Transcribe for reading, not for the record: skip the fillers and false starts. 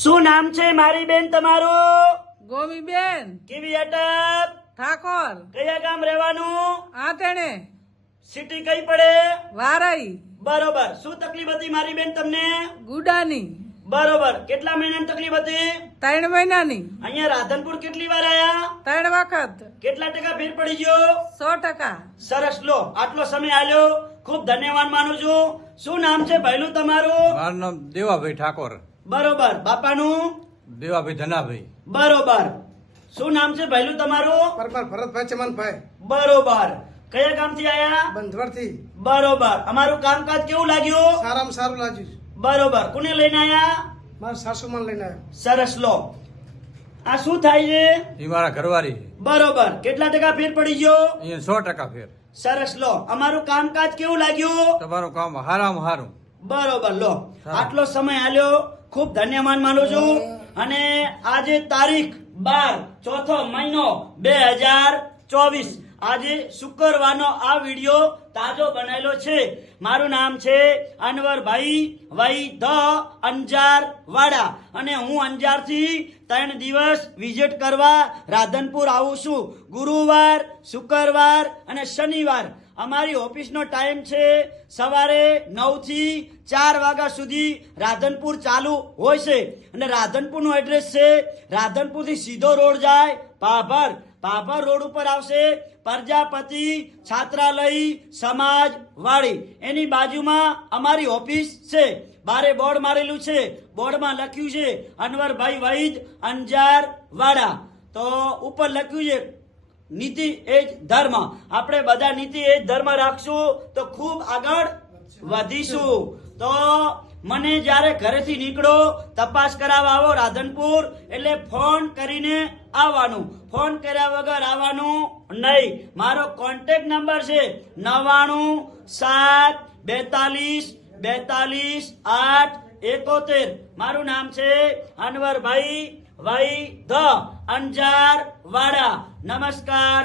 શું નામ છે મારી બેન તમારું? ગોમીબેન કેવી અટક? ઠાકોર કયા ગામ રહેવાનું? આતણે સિટી કઈ પડે? વારાઈ બરોબર. શું તકલીફ હતી મારી બેન તમને? ગુડાની બરોબર. કેટલા મહિનાની તકલીફ હતી? 3 મહિનાની અહીંયા રાધનપુર કેટલી વાર આયા? 3 વખત કેટલા ટકા ફેર પડી ગયો? 100%. સરસ. લો, આટલો સમય આલ્યો, ખૂબ ધન્યવાદ માનું છું. શું નામ છે ભૈલું તમારું? મારું નામ દેવાભાઈ ઠાકોર. બરોબર. બાપાનું? દેવાભાઈ ધનાભાઈ. બરોબર. શું નામ છે ભૈલું તમારું? પરમાર ભરતભાઈ ચમનભાઈ બરોબર. કયા ગામથી આયા? બંધવડથી. બરોબર. અમારું કામકાજ કેવું લાગ્યું? સારામાં સારું લાગ્યું. બરોબર. કોને લઈને આયા? મારા સાસુમાં લઈને આવ્યો. સરસ. લો, આ શું થાય છે? એ મારા ઘરવાળી છે. બરોબર. કેટલા ટકા ફેર પડી ગયો? અહીંયા 100% ફેર. સરસ. લો, અમારું કામકાજ કેવું લાગ્યું? તમારું કામ હારામાં હારું. બરોબર. લો, આટલો સમય આલ્યો, ખૂબ ધન્યવાદ માનું છું. અને આજે તારીખ 12 ચોથો મહિનો 2024, આજે શુક્રવારનો આ વિડીયો તાજો બનાવેલો છે. મારું નામ છે અનવરભાઈ વઈ ધ અંજાર વાડા, અને હું અંજારથી 3 દિવસ વિઝિટ કરવા રાધનપુર આવું છું. ગુરુવાર, શુક્રવાર અને શનિવાર અમારી ઓફિસનો ટાઈમ છે સવારે 9 થી 4 વાગ્યા સુધી રાધનપુર ચાલુ હોય છે. અને રાધનપુરનું એડ્રેસ છે, રાધનપુરથી સીધો રોડ જાય પાભર, પાભર રોડ ઉપર આવશે પ્રજાપતિ છાત્રાલય સમાજ વાડી, એની બાજુમાં અમારી ઓફિસ છે. બારે બોર્ડ મારેલું છે, બોર્ડમાં લખ્યું છે અનવરભાઈ વૈદ અંજાર વાડા. તો ઉપર લખ્યું છે નીતિ એ જ ધર્મ. આપણે બધા નીતિ એ જ ધર્મ રાખશું તો ખૂબ આગળ વધીશું. તો મને જ્યારે ઘરેથી નીકળો, તપાસ કરાવવા આવો રાધનપુર, એટલે ફોન કરીને આવવાનું, ફોન કર્યા વગર આવવાનું નહીં. મારો કોન્ટેક્ટ નંબર છે 9972422871. મારું નામ છે અનવરભાઈ વઈ ધ અંજાર વાડા. નમસ્કાર.